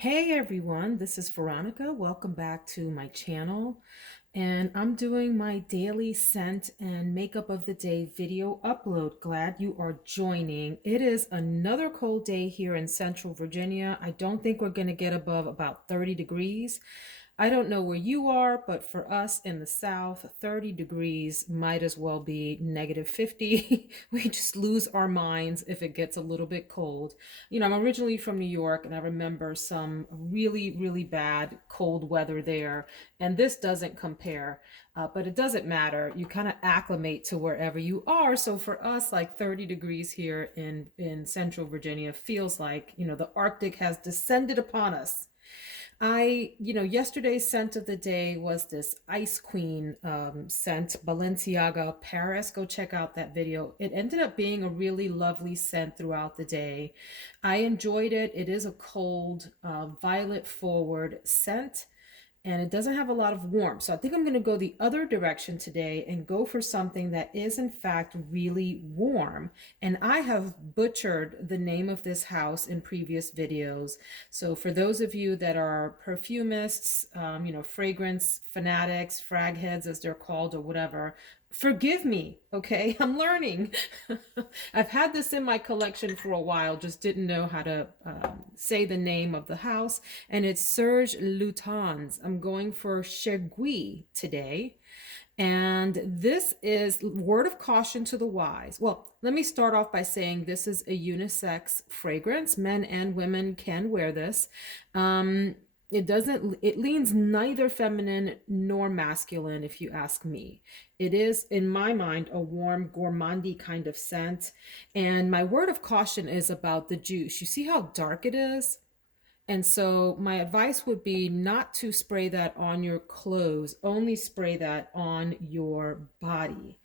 Hey everyone, this is Veronica. Welcome back to my channel. And I'm doing my daily scent and makeup of the day video upload. Glad you are joining. It is another cold day here in Central Virginia. I don't think we're going to get above about 30 degrees. I don't know where you are, but for us in the South, 30 degrees might as well be -50. We just lose our minds if it gets a little bit cold. You know, I'm originally from New York and I remember some really, really bad cold weather there. And this doesn't compare, but it doesn't matter. You kind of acclimate to wherever you are. So for us, like 30 degrees here in Central Virginia feels like, the Arctic has descended upon us. Yesterday's scent of the day was this Ice Queen scent, Balenciaga Paris. Go check out that video. It ended up being a really lovely scent throughout the day. I enjoyed it. It is a cold, violet forward scent, and it doesn't have a lot of warmth. So I think I'm going to go the other direction today and go for something that is in fact really warm. And I have butchered the name of this house in previous videos. So for those of you that are perfumists, fragrance fanatics, frag heads as they're called or whatever, forgive me, okay? I'm learning. I've had this in my collection for a while, just didn't know how to say the name of the house. And it's Serge Lutens. I'm going for Chergui today. And this is word of caution to the wise. Well, let me start off by saying this is a unisex fragrance. Men and women can wear this. It leans neither feminine nor masculine, if you ask me. It is, in my mind, a warm, gourmandy kind of scent. And my word of caution is about the juice. You see how dark it is? And so my advice would be not to spray that on your clothes, only spray that on your body.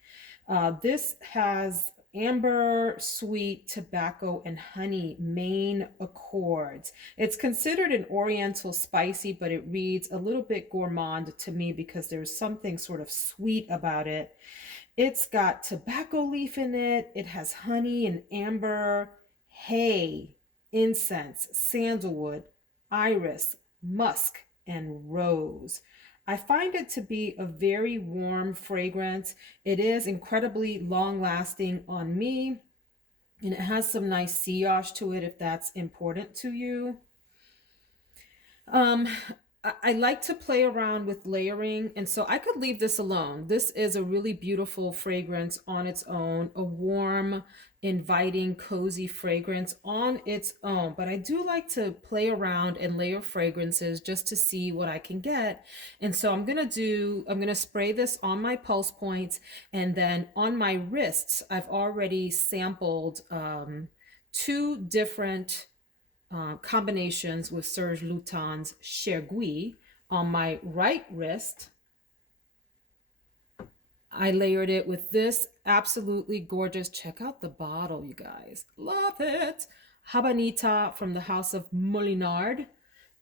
This has amber, sweet, tobacco, and honey main accords. It's considered an oriental spicy, but it reads a little bit gourmand to me because there's something sort of sweet about it. It's got tobacco leaf in it. It has honey and amber, hay, incense, sandalwood, iris, musk, and rose. I find it to be a very warm fragrance. It is incredibly long lasting on me, and it has some nice sillage to it if that's important to you. Um, I like to play around with layering, and so I could leave this alone. This is a really beautiful fragrance on its own, a warm, inviting, cozy fragrance on its own. But I do like to play around and layer fragrances just to see what I can get. And so I'm gonna spray this on my pulse points, and then on my wrists, I've already sampled two different combinations with Serge Lutens Chergui. On my right wrist, I layered it with this absolutely gorgeous, check out the bottle, you guys, love it, Habanita from the house of Molinard.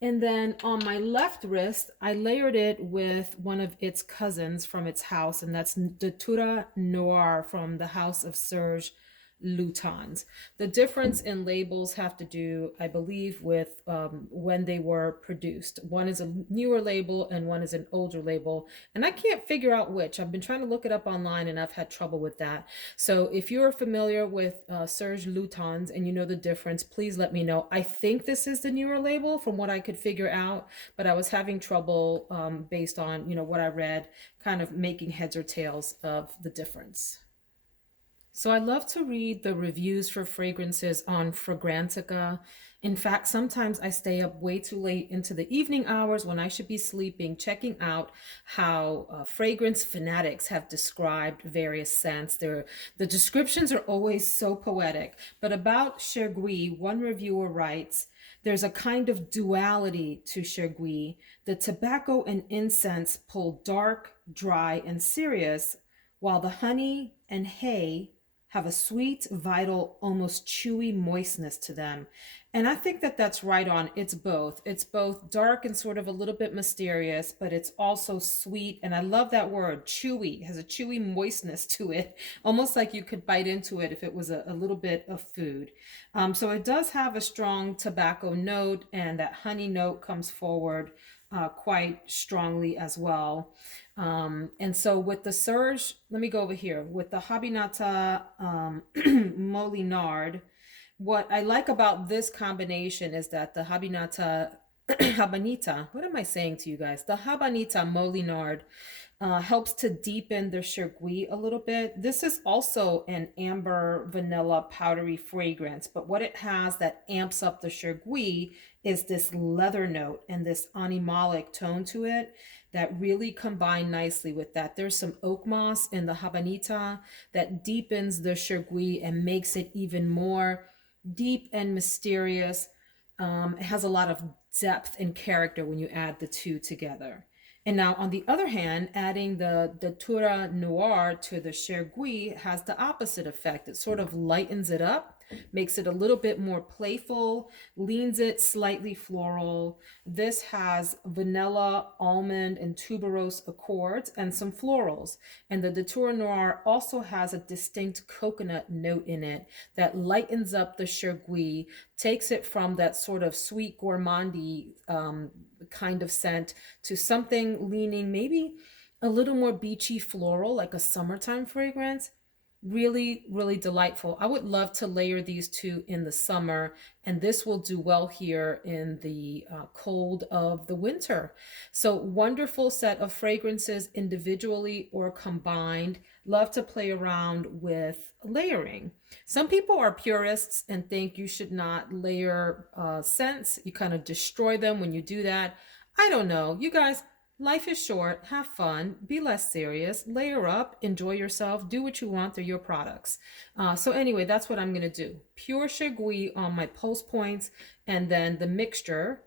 And then on my left wrist, I layered it with one of its cousins from its house, and that's Datura Noir from the house of Serge Lutens. The difference in labels have to do, I believe, with when they were produced. One is a newer label and one is an older label, and I can't figure out which. I've been trying to look it up online and I've had trouble with that. So if you're familiar with Serge Lutens and you know the difference, please let me know. I think this is the newer label from what I could figure out, but I was having trouble based on what I read, kind of making heads or tails of the difference. So I love to read the reviews for fragrances on Fragrantica. In fact, sometimes I stay up way too late into the evening hours when I should be sleeping, checking out how fragrance fanatics have described various scents. The descriptions are always so poetic. But about Chergui, one reviewer writes, there's a kind of duality to Chergui. The tobacco and incense pull dark, dry, and serious, while the honey and hay have a sweet, vital, almost chewy moistness to them. And I think that that's right on. It's both. It's both dark and sort of a little bit mysterious, but it's also sweet. And I love that word, chewy. It has a chewy moistness to it, almost like you could bite into it if it was a little bit of food. So it does have a strong tobacco note, and that honey note comes forward quite strongly as well. And so with the Serge, let me go over here. With the Habinata Molinard, what I like about this combination is that the Habinata, Habanita, what am I saying to you guys? The Habanita Molinard helps to deepen the Chergui a little bit. This is also an amber vanilla powdery fragrance, but what it has that amps up the Chergui is this leather note and this animalic tone to it that really combine nicely with that. There's some oak moss in the Habanita that deepens the Chergui and makes it even more deep and mysterious. It has a lot of depth and character when you add the two together. And now, on the other hand, adding the Datura Noir to the Chergui has the opposite effect. It sort of lightens it up, makes it a little bit more playful, leans it slightly floral. This has vanilla, almond, and tuberose accords and some florals. And the Datura Noir also has a distinct coconut note in it that lightens up the Chergui, takes it from that sort of sweet gourmandy kind of scent to something leaning maybe a little more beachy floral, like a summertime fragrance. Really, really delightful. I would love to layer these two in the summer, and this will do well here in the cold of the winter. So wonderful set of fragrances individually or combined. Love to play around with layering. Some people are purists and think you should not layer scents. You kind of destroy them when you do that. I don't know. You guys, life is short. Have fun. Be less serious. Layer up. Enjoy yourself. Do what you want. They're your products. So anyway, that's what I'm going to do. Pure Chergui on my pulse points, and then the mixture,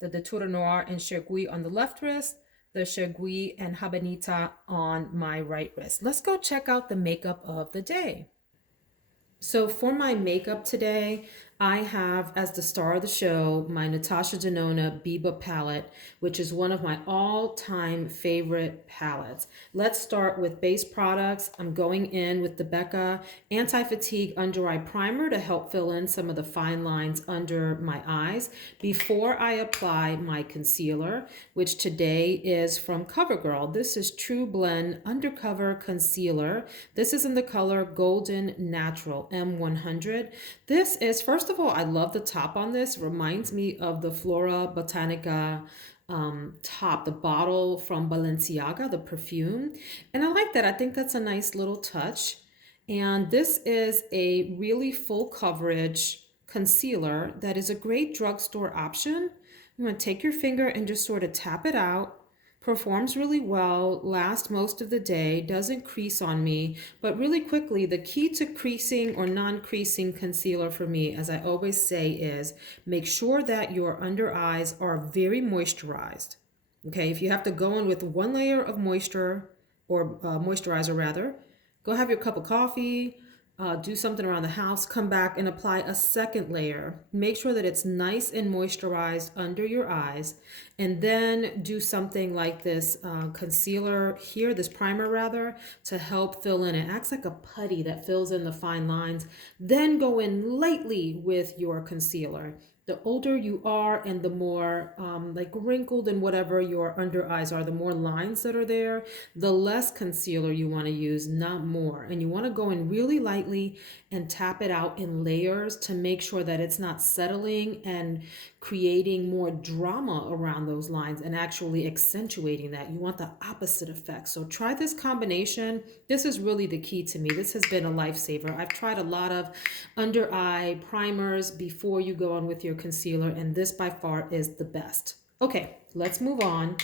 the Datura Noir and Chergui on the left wrist, the Chergui and Habanita on my right wrist. Let's go check out the makeup of the day. So for my makeup today, I have as the star of the show my NATASHA DENONA BIBA palette, which is one of my all-time favorite palettes. Let's start with base products. I'm going in with the Becca Anti-Fatigue Under Eye Primer to help fill in some of the fine lines under my eyes before I apply my concealer, which today is from CoverGirl. This is True Blend Undercover Concealer. This is in the color Golden Natural M100. This is, first of all, I love the top on this. It reminds me of the Flora Botanica top, the bottle from Balenciaga, the perfume. And I like that. I think that's a nice little touch. And this is a really full coverage concealer that is a great drugstore option. You want to take your finger and just sort of tap it out. Performs really well, lasts most of the day, doesn't crease on me, but really quickly, the key to creasing or non-creasing concealer for me, as I always say, is make sure that your under eyes are very moisturized. Okay, if you have to go in with one layer of moisture or moisturizer rather, go have your cup of coffee, do something around the house, come back and apply a second layer. Make sure that it's nice and moisturized under your eyes, and then do something like this concealer here, this primer rather, to help fill in. It acts like a putty that fills in the fine lines. Then go in lightly with your concealer. The older you are and the more like wrinkled and whatever your under eyes are, the more lines that are there, the less concealer you want to use, not more. And you want to go in really lightly and tap it out in layers to make sure that it's not settling and creating more drama around those lines and actually accentuating that. You want the opposite effect. So try this combination. This is really the key to me. This has been a lifesaver. I've tried a lot of under eye primers before you go on with your concealer, and this by far is the best. Okay, let's move on.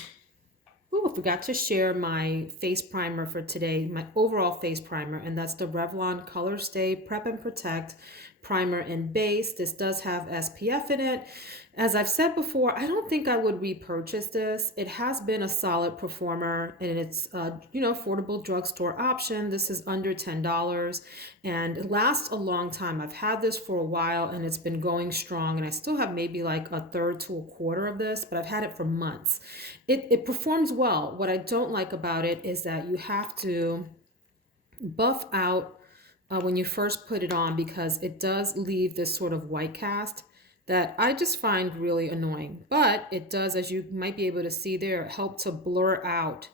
Oh, I forgot to share my face primer for today, my overall face primer, and that's the Revlon Color Stay Prep and Protect Primer and Base. This does have SPF in it. As I've said before, I don't think I would repurchase this. It has been a solid performer, and it's affordable drugstore option. This is under $10 and it lasts a long time. I've had this for a while and it's been going strong, and I still have maybe like a third to a quarter of this, but I've had it for months. It performs well. What I don't like about it is that you have to buff out when you first put it on, because it does leave this sort of white cast that I just find really annoying. But it does, as you might be able to see there, help to blur out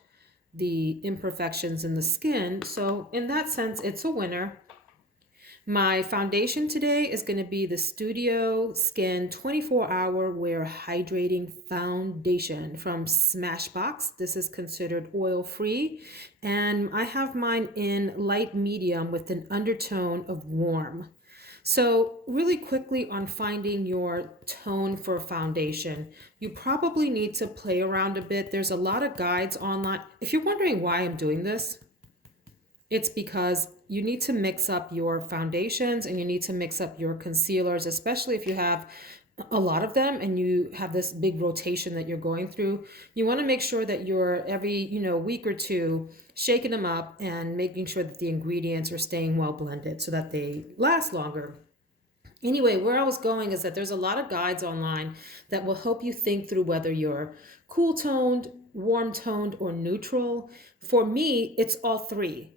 the imperfections in the skin. So in that sense, it's a winner. My foundation today is going to be the Studio Skin 24-Hour Wear Hydrating Foundation from Smashbox. This is considered oil-free, and I have mine in light medium with an undertone of warm. So really quickly on finding your tone for foundation, you probably need to play around a bit. There's a lot of guides online. If you're wondering why I'm doing this, it's because you need to mix up your foundations and you need to mix up your concealers, especially if you have a lot of them and you have this big rotation that you're going through. You want to make sure that you're every, week or two shaking them up and making sure that the ingredients are staying well blended so that they last longer. Anyway, where I was going is that there's a lot of guides online that will help you think through whether you're cool toned, warm toned, or neutral. For me, it's all three.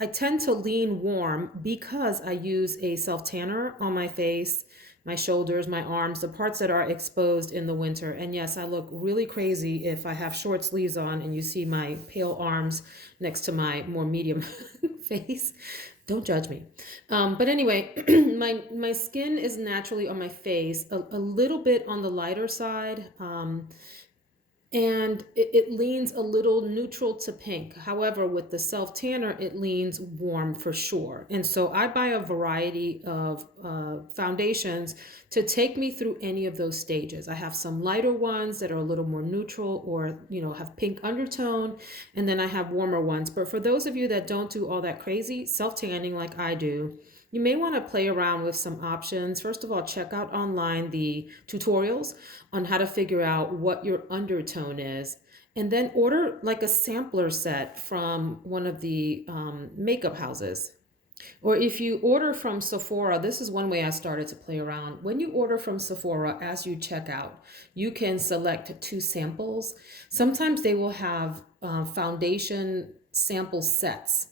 I tend to lean warm because I use a self tanner on my face, my shoulders, my arms, the parts that are exposed in the winter. And yes, I look really crazy if I have short sleeves on and you see my pale arms next to my more medium face. Don't judge me. But anyway, my skin is naturally on my face a little bit on the lighter side. And it leans a little neutral to pink. However, with the self tanner, it leans warm for sure. And so I buy a variety of foundations to take me through any of those stages. I have some lighter ones that are a little more neutral or, have pink undertone. And then I have warmer ones. But for those of you that don't do all that crazy self tanning like I do, you may want to play around with some options. First of all, check out online the tutorials on how to figure out what your undertone is. And then order like a sampler set from one of the makeup houses. Or if you order from Sephora, this is one way I started to play around. When you order from Sephora, as you check out, you can select 2 samples. Sometimes they will have foundation sample sets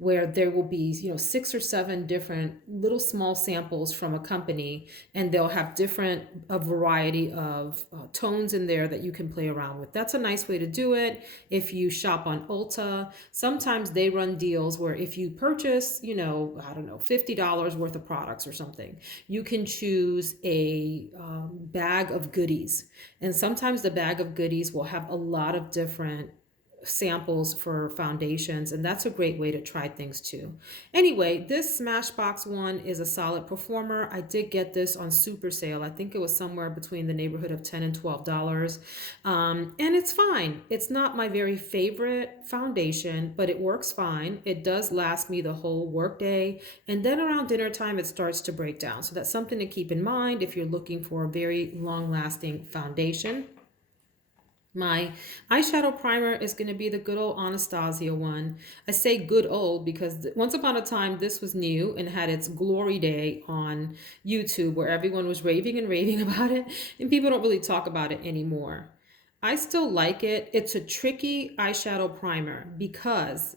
where there will be 6 or 7 different little small samples from a company, and they'll have a variety of tones in there that you can play around with. That's a nice way to do it. If you shop on Ulta, sometimes they run deals where if you purchase I don't know, $50 worth of products or something, you can choose a bag of goodies, and sometimes the bag of goodies will have a lot of different samples for foundations, and that's a great way to try things too. Anyway, this Smashbox one is a solid performer. I did get this on super sale. I think it was somewhere between the neighborhood of $10 and $12. And it's fine. It's not my very favorite foundation, but it works fine. It does last me the whole workday, and then around dinner time it starts to break down. So that's something to keep in mind if you're looking for a very long-lasting foundation. My eyeshadow primer is going to be the good old Anastasia one. I say good old because once upon a time this was new and had its glory day on YouTube where everyone was raving and raving about it, and people don't really talk about it anymore. I still like it. It's a tricky eyeshadow primer because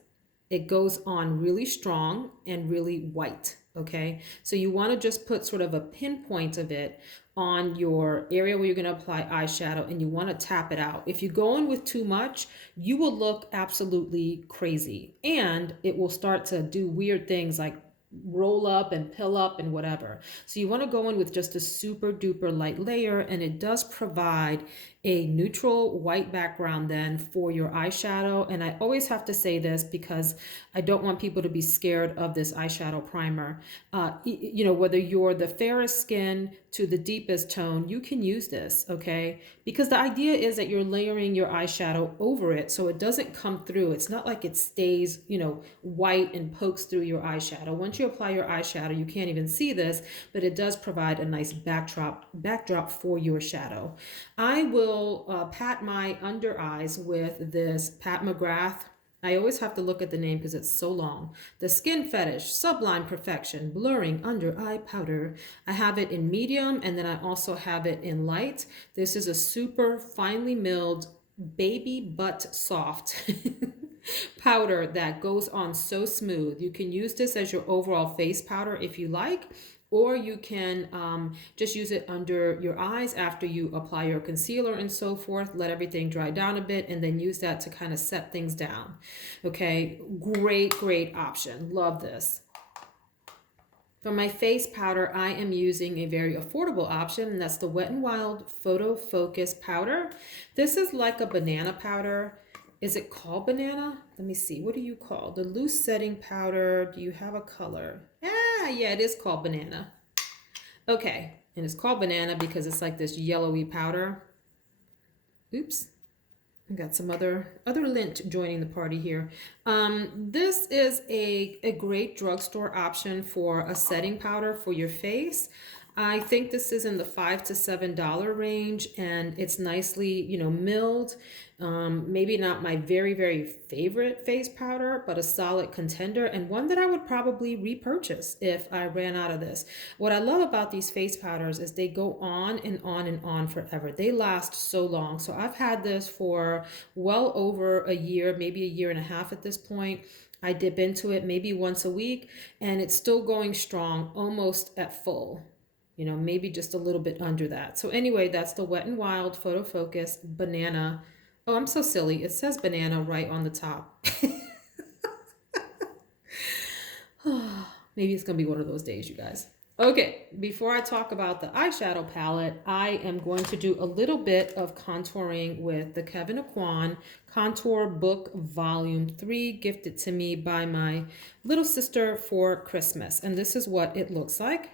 it goes on really strong and really white. Okay, so you want to just put sort of a pinpoint of it on your area where you're going to apply eyeshadow, and you want to tap it out. If you go in with too much, you will look absolutely crazy, and it will start to do weird things like roll up and pill up and whatever. So you want to go in with just a super duper light layer, and it does provide a neutral white background then for your eyeshadow. And I always have to say this because I don't want people to be scared of this eyeshadow primer. Whether you're the fairest skin, to the deepest tone, you can use this, okay? Because the idea is that you're layering your eyeshadow over it so it doesn't come through. It's not like it stays, you know, white and pokes through your eyeshadow. Once you apply your eyeshadow, you can't even see this, but it does provide a nice backdrop for your shadow. I will pat my under eyes with this Pat McGrath. I always have to look at the name because it's so long. The Skin Fetish Sublime Perfection Blurring Under Eye Powder. I have it in medium and then I also have it in light. This is a super finely milled baby butt soft powder that goes on so smooth. You can use this as your overall face powder if you like, or you can just use it under your eyes after you apply your concealer and so forth. Let everything dry down a bit and then use that to kind of set things down. Okay, great option. Love this. For my face powder, I am using a very affordable option, and that's the Wet n Wild Photo Focus Powder. This is like a banana powder. Is it called banana? Let me see. What do you call the loose setting powder? Do you have a color? Yeah, it is called banana. Okay, and it's called banana because it's like this yellowy powder. Oops, I got some other lint joining the party here. This is a great drugstore option for a setting powder for your face. I think this is in the $5 to $7 range, and it's nicely, you know, milled. Maybe not my very favorite face powder, but a solid contender and one that I would probably repurchase if I ran out of this. What I love about these face powders is they go on and on and on forever. They last so long. So I've had this for well over a year, maybe a year and a half at this point. I dip into it maybe once a week, and it's still going strong, almost at full. You know, maybe just a little bit under that. So anyway, that's the Wet n Wild Photo Focus Banana. Oh, I'm so silly. It says banana right on the top. Maybe it's going to be one of those days, you guys. Okay, before I talk about the eyeshadow palette, I am going to do a little bit of contouring with the KEVYN AUCOIN Contour Book Volume 3, gifted to me by my little sister for Christmas. And this is what it looks like.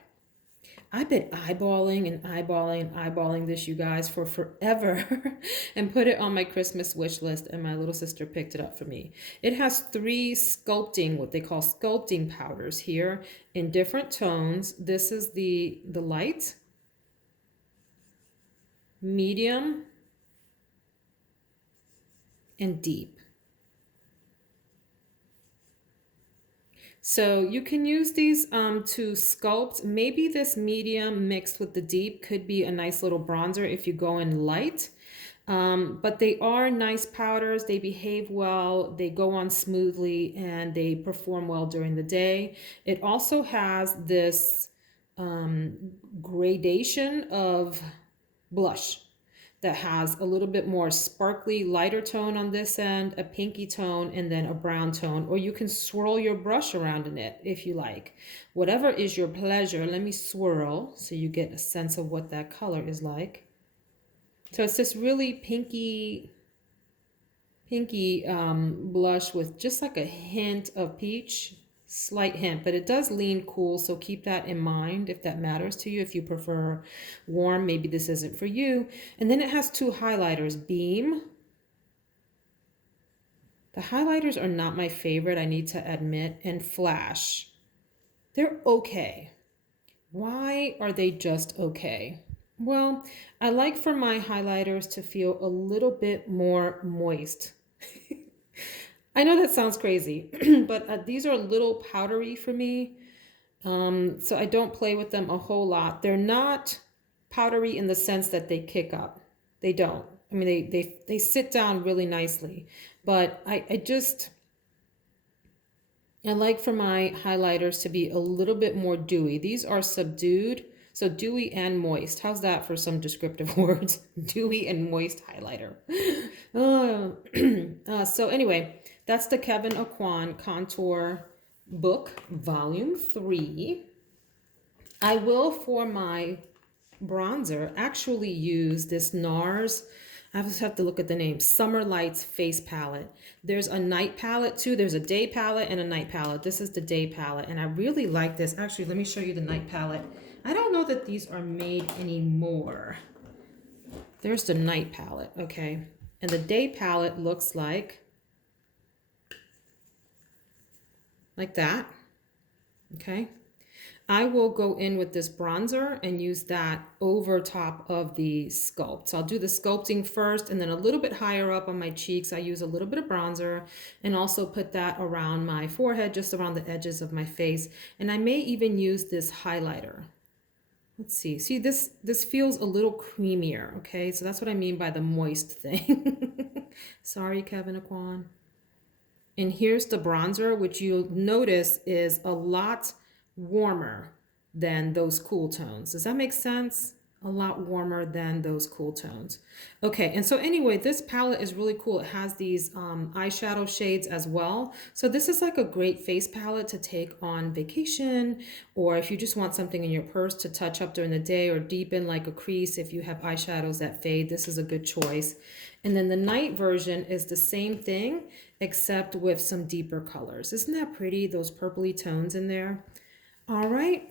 I've been eyeballing this, you guys, for forever and put it on my Christmas wish list, and my little sister picked it up for me. It has 3 sculpting, what they call sculpting powders here in different tones. This is the light, medium, and deep. So you can use these to sculpt. Maybe this medium mixed with the deep could be a nice little bronzer if you go in light. But they are nice powders. They behave well, they go on smoothly, and they perform well during the day. It also has this gradation of blush that has a little bit more sparkly, lighter tone on this end, a pinky tone, and then a brown tone. Or you can swirl your brush around in it if you like. Whatever is your pleasure. Let me swirl so you get a sense of what that color is like. So it's this really pinky blush with just like a hint of peach. Slight hint, but it does lean cool, so keep that in mind if that matters to you. If you prefer warm, maybe this isn't for you. And then it has 2 highlighters, Beam. The highlighters are not my favorite, I need to admit, and Flash. They're okay. Why are they just okay? Well, I like for my highlighters to feel a little bit more moist. I know that sounds crazy, but these are a little powdery for me, so I don't play with them a whole lot. They're not powdery in the sense that they kick up. They don't. I mean, they sit down really nicely, but I like for my highlighters to be a little bit more dewy. These are subdued, so dewy and moist. How's that for some descriptive words? Dewy and moist highlighter. So anyway, that's the KEVYN AUCOIN Contour Book Volume 3. I will, for my bronzer, actually use this NARS, I just have to look at the name, Summer Lights Face Palette. There's a night palette too. There's a day palette and a night palette. This is the day palette, and I really like this. Actually, let me show you the night palette. I don't know that these are made anymore. There's the night palette, okay? And the day palette looks like that, okay? I will go in with this bronzer and use that over top of the sculpt. So I'll do the sculpting first, and then a little bit higher up on my cheeks, I use a little bit of bronzer and also put that around my forehead, just around the edges of my face. And I may even use this highlighter. Let's see. See, this feels a little creamier, okay? So that's what I mean by the moist thing. Sorry, KEVYN AUCOIN. And here's the bronzer, which you'll notice is a lot warmer than those cool tones. Does that make sense? A lot warmer than those cool tones. Okay, and so anyway, this palette is really cool. It has these eyeshadow shades as well. So this is like a great face palette to take on vacation, or if you just want something in your purse to touch up during the day or deepen like a crease if you have eyeshadows that fade. This is a good choice. And then the night version is the same thing, except with some deeper colors. Isn't that pretty, those purpley tones in there? All right,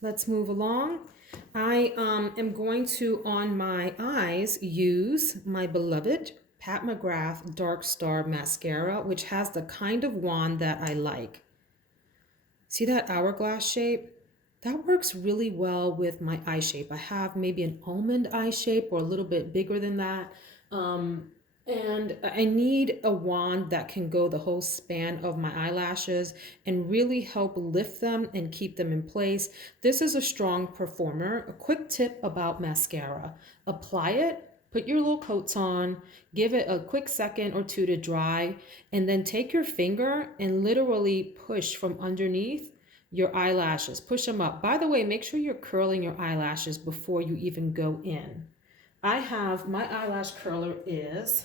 let's move along. I am going to, on my eyes, use my beloved Pat McGrath Dark Star Mascara, which has the kind of wand that I like. See that hourglass shape? That works really well with my eye shape. I have maybe an almond eye shape or a little bit bigger than that. And I need a wand that can go the whole span of my eyelashes and really help lift them and keep them in place. This is a strong performer. A quick tip about mascara: apply it, put your little coats on, give it a quick second or two to dry, and then take your finger and literally push from underneath your eyelashes. Push them up. By the way, make sure you're curling your eyelashes before you even go in. I have, my eyelash curler is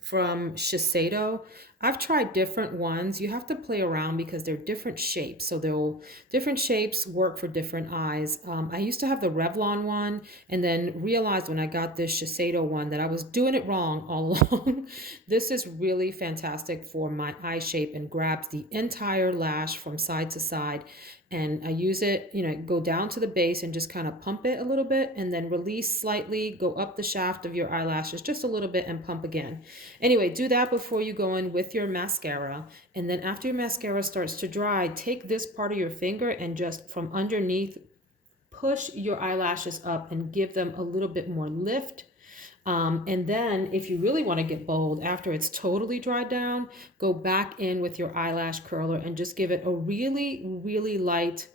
from Shiseido. I've tried different ones. You have to play around because they're different shapes. So different shapes work for different eyes. I used to have the Revlon one and then realized when I got this Shiseido one that I was doing it wrong all along. This is really fantastic for my eye shape and grabs the entire lash from side to side. And I use it, you know, go down to the base and just kind of pump it a little bit and then release slightly, go up the shaft of your eyelashes just a little bit and pump again. Anyway, do that before you go in with your mascara. And then after your mascara starts to dry, take this part of your finger and just from underneath, push your eyelashes up and give them a little bit more lift. And then if you really want to get bold, after it's totally dried down, go back in with your eyelash curler and just give it a really, really light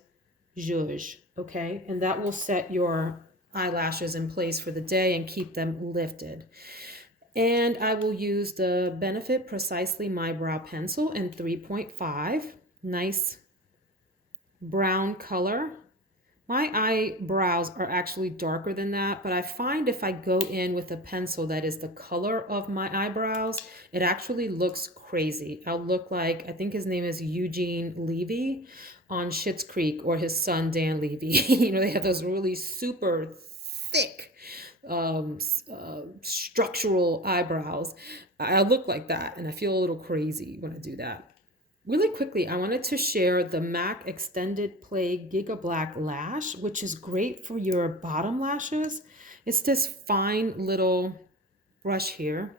zhuzh, okay? And that will set your eyelashes in place for the day and keep them lifted. And I will use the Benefit Precisely My Brow Pencil in 3.5. Nice brown color. My eyebrows are actually darker than that, but I find if I go in with a pencil that is the color of my eyebrows, it actually looks crazy. I'll look like, I think his name is Eugene Levy on Schitt's Creek, or his son Dan Levy. You know, they have those really super thick structural eyebrows. I look like that and I feel a little crazy when I do that. Really quickly, I wanted to share the MAC Extended Play Giga Black Lash, which is great for your bottom lashes. It's this fine little brush here.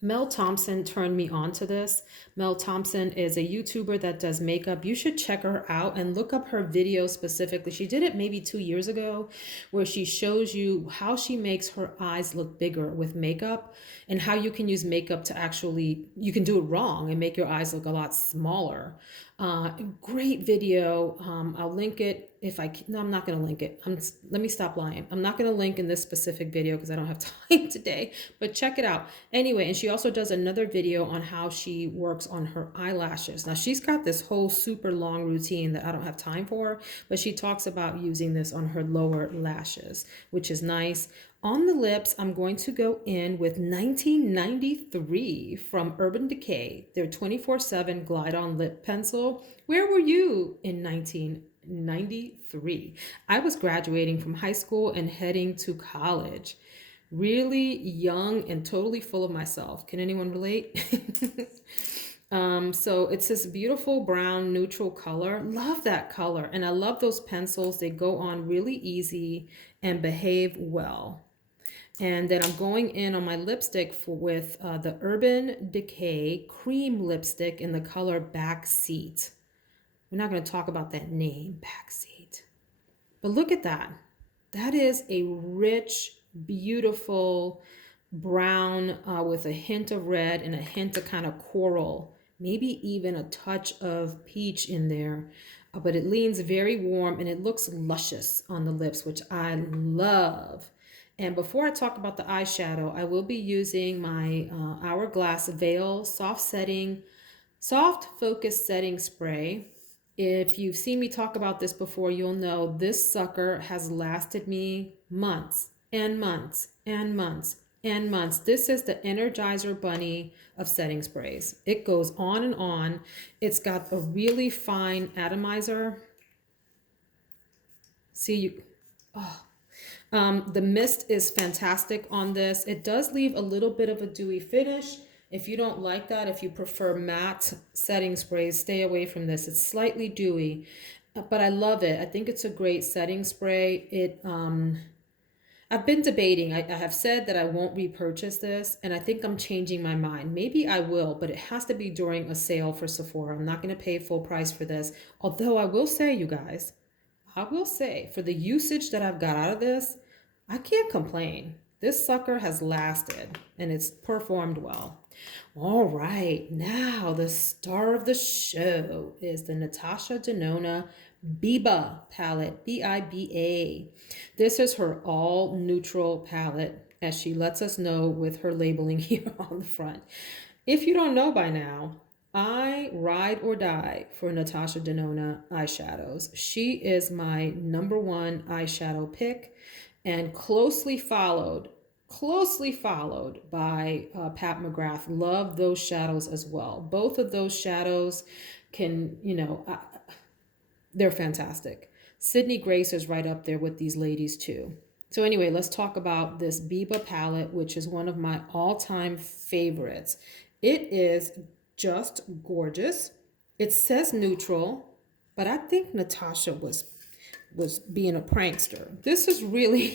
Mel Thompson turned me on to this. Mel Thompson is a YouTuber that does makeup. You should check her out and look up her video specifically. She did it maybe 2 years ago, where she shows you how she makes her eyes look bigger with makeup and how you can use makeup to actually, you can do it wrong and make your eyes look a lot smaller. Great video. I'll link it if I can. No, I'm not going to link it. Let me stop lying. I'm not going to link in this specific video because I don't have time today, but check it out. Anyway, and she also does another video on how she works on her eyelashes. Now she's got this whole super long routine that I don't have time for, but she talks about using this on her lower lashes, which is nice. On the lips, I'm going to go in with 1993 from Urban Decay, their 24/7 Glide On Lip Pencil. Where were you in 1993? I was graduating from high school and heading to college. Really young and totally full of myself. Can anyone relate? So it's this beautiful brown neutral color. Love that color. And I love those pencils. They go on really easy and behave well. And then I'm going in on my lipstick with the Urban Decay cream lipstick in the color Backseat. We're not going to talk about that name, Backseat. But look at that. That is a rich, beautiful brown with a hint of red and a hint of kind of coral, maybe even a touch of peach in there. But it leans very warm and it looks luscious on the lips, which I love. And before I talk about the eyeshadow, I will be using my Hourglass Veil Soft Focus Setting Spray. If you've seen me talk about this before, you'll know this sucker has lasted me months and months and months and months. This is the Energizer Bunny of setting sprays. It goes on and on. It's got a really fine atomizer. See you. Oh. The mist is fantastic on this. It does leave a little bit of a dewy finish. If you don't like that, if you prefer matte setting sprays, stay away from this. It's slightly dewy, but I love it. I think it's a great setting spray. I've been debating. I have said that I won't repurchase this, and I think I'm changing my mind. Maybe I will, but it has to be during a sale for Sephora. I'm not going to pay full price for this. Although I will say, you guys, I will say for the usage that I've got out of this, I can't complain. This sucker has lasted and it's performed well. All right, now the star of the show is the NATASHA Denona Biba palette, B-I-B-A. This is her all neutral palette, as she lets us know with her labeling here on the front. If you don't know by now, I ride or die for Natasha Denona eyeshadows. She is my #1 eyeshadow pick, and closely followed by Pat McGrath. Love those shadows as well. Both of those shadows can, they're fantastic. Sydney Grace is right up there with these ladies too. So anyway, let's talk about this Biba palette, which is one of my all-time favorites. It is just gorgeous. It says neutral, but I think Natasha was being a prankster. This is really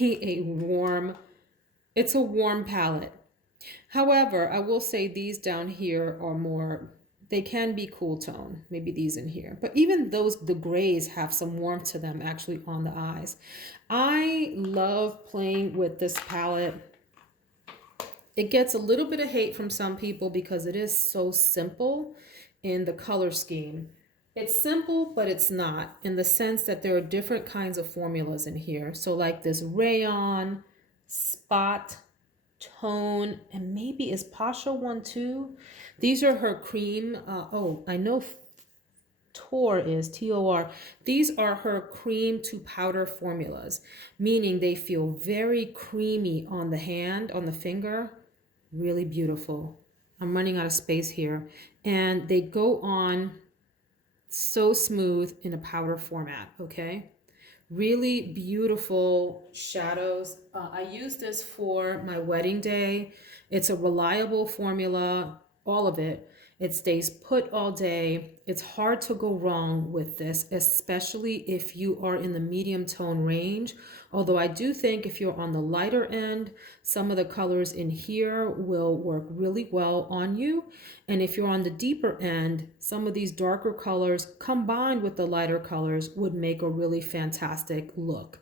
it's a warm palette. However, I will say these down here are more, they can be cool tone, maybe these in here. But even those, the grays have some warmth to them actually on the eyes. I love playing with this palette. It gets a little bit of hate from some people because it is so simple in the color scheme. It's simple, but it's not, in the sense that there are different kinds of formulas in here. So like this rayon, spot, tone, and maybe is Pasha one too? These are her cream. I know Tor is T-O-R. These are her cream to powder formulas, meaning they feel very creamy on the hand, on the finger. Really beautiful. I'm running out of space here. And they go on so smooth in a powder format, okay? Really beautiful shadows. I use this for my wedding day. It's a reliable formula, all of it. It stays put all day. It's hard to go wrong with this, especially if you are in the medium tone range. Although I do think if you're on the lighter end, some of the colors in here will work really well on you. And if you're on the deeper end, some of these darker colors combined with the lighter colors would make a really fantastic look.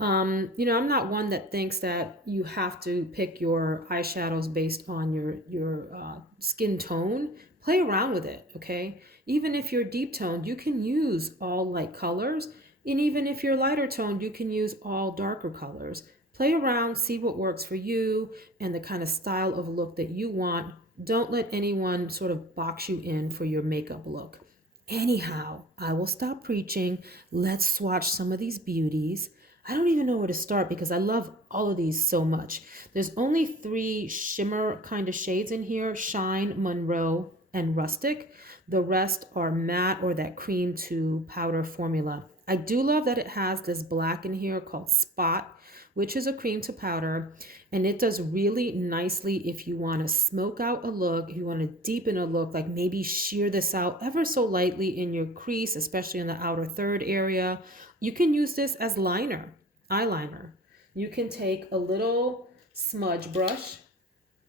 I'm not one that thinks that you have to pick your eyeshadows based on your skin tone. Play around with it, okay? Even if you're deep toned, you can use all light colors. And even if you're lighter toned, you can use all darker colors. Play around, see what works for you and the kind of style of look that you want. Don't let anyone sort of box you in for your makeup look. Anyhow, I will stop preaching. Let's swatch some of these beauties. I don't even know where to start because I love all of these so much. There's only 3 shimmer kind of shades in here: Shine, Monroe, and Rustic. The rest are matte or that cream to powder formula. I do love that it has this black in here called Spot, which is a cream to powder. And it does really nicely if you want to smoke out a look, if you want to deepen a look, like maybe sheer this out ever so lightly in your crease, especially in the outer third area. You can use this as eyeliner. You can take a little smudge brush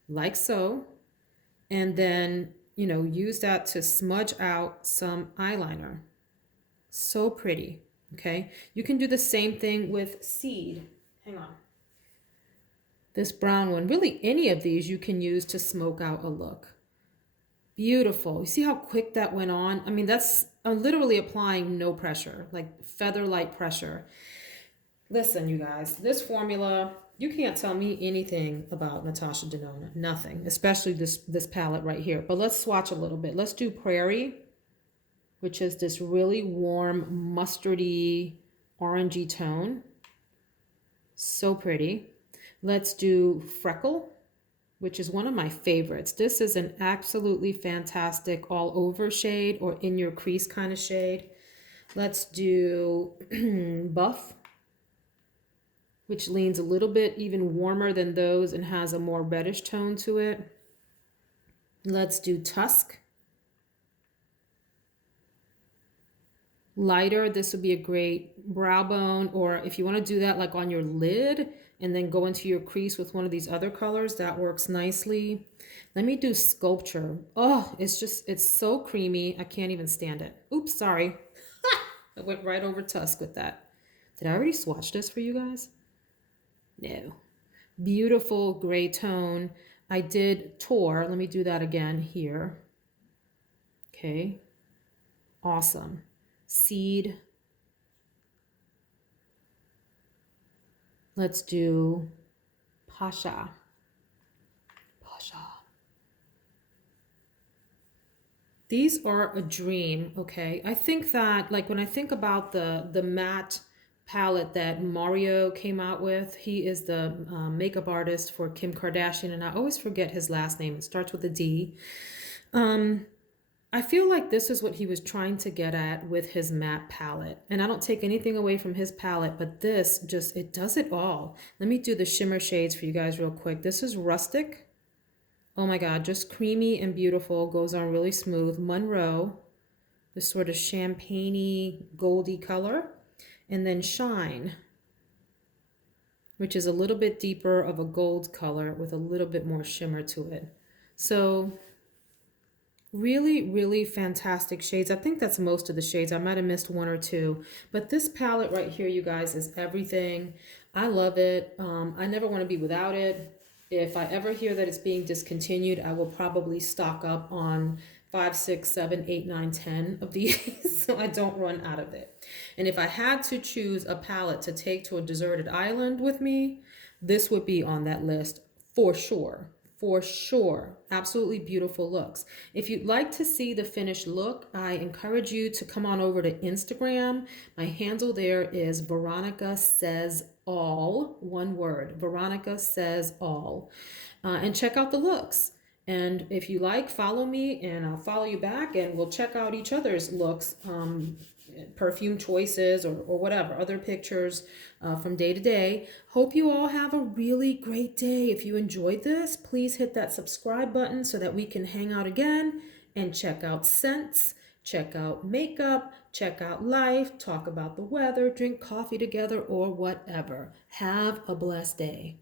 like so, and then, you know, use that to smudge out some eyeliner. So pretty, okay? You can do the same thing with Seed. Hang on. This brown one, really any of these you can use to smoke out a look. Beautiful. You see how quick that went on? I mean, that's literally applying no pressure, like feather light pressure. Listen, you guys, this formula, you can't tell me anything about Natasha Denona. Nothing, especially this palette right here. But let's swatch a little bit. Let's do Prairie, which is this really warm, mustardy, orangey tone. So pretty. Let's do Freckle, which is one of my favorites. This is an absolutely fantastic all over shade or in your crease kind of shade. Let's do Buff, which leans a little bit even warmer than those and has a more reddish tone to it. Let's do Tusk. Lighter, this would be a great brow bone, or if you want to do that like on your lid and then go into your crease with one of these other colors, that works nicely. Let me do Sculpture. Oh, it's so creamy. I can't even stand it. Oops, sorry. I went right over Tusk with that. Did I already swatch this for you guys? No. Beautiful gray tone. I did Tour. Let me do that again here. Okay. Awesome. Seed. Let's do Pasha. These are a dream, okay? I think that, like, when I think about the matte palette that Mario came out with, he is the makeup artist for Kim Kardashian, and I always forget his last name. It starts with a D. I feel like this is what he was trying to get at with his matte palette. And I don't take anything away from his palette, but this just, it does it all. Let me do the shimmer shades for you guys real quick. This is Rustic. Oh my God, just creamy and beautiful. Goes on really smooth. Monroe, this sort of champagne-y, goldy color. And then Shine, which is a little bit deeper of a gold color with a little bit more shimmer to it. So really, really fantastic shades. I think that's most of the shades. I might have missed one or two. But this palette right here, you guys, is everything. I love it. I never want to be without it. If I ever hear that it's being discontinued, I will probably stock up on 5, 6, 7, 8, 9, 10 of these so I don't run out of it. And if I had to choose a palette to take to a deserted island with me, this would be on that list for sure. For sure. Absolutely beautiful looks. If you'd like to see the finished look, I encourage you to come on over to Instagram. My handle there is Veronica Says All, one word, Veronica Says All, and check out the looks. And if you like, follow me and I'll follow you back and we'll check out each other's looks, perfume choices or whatever, other pictures from day to day. Hope you all have a really great day. If you enjoyed this, please hit that subscribe button so that we can hang out again and check out scents, check out makeup, check out life, talk about the weather, drink coffee together or whatever. Have a blessed day.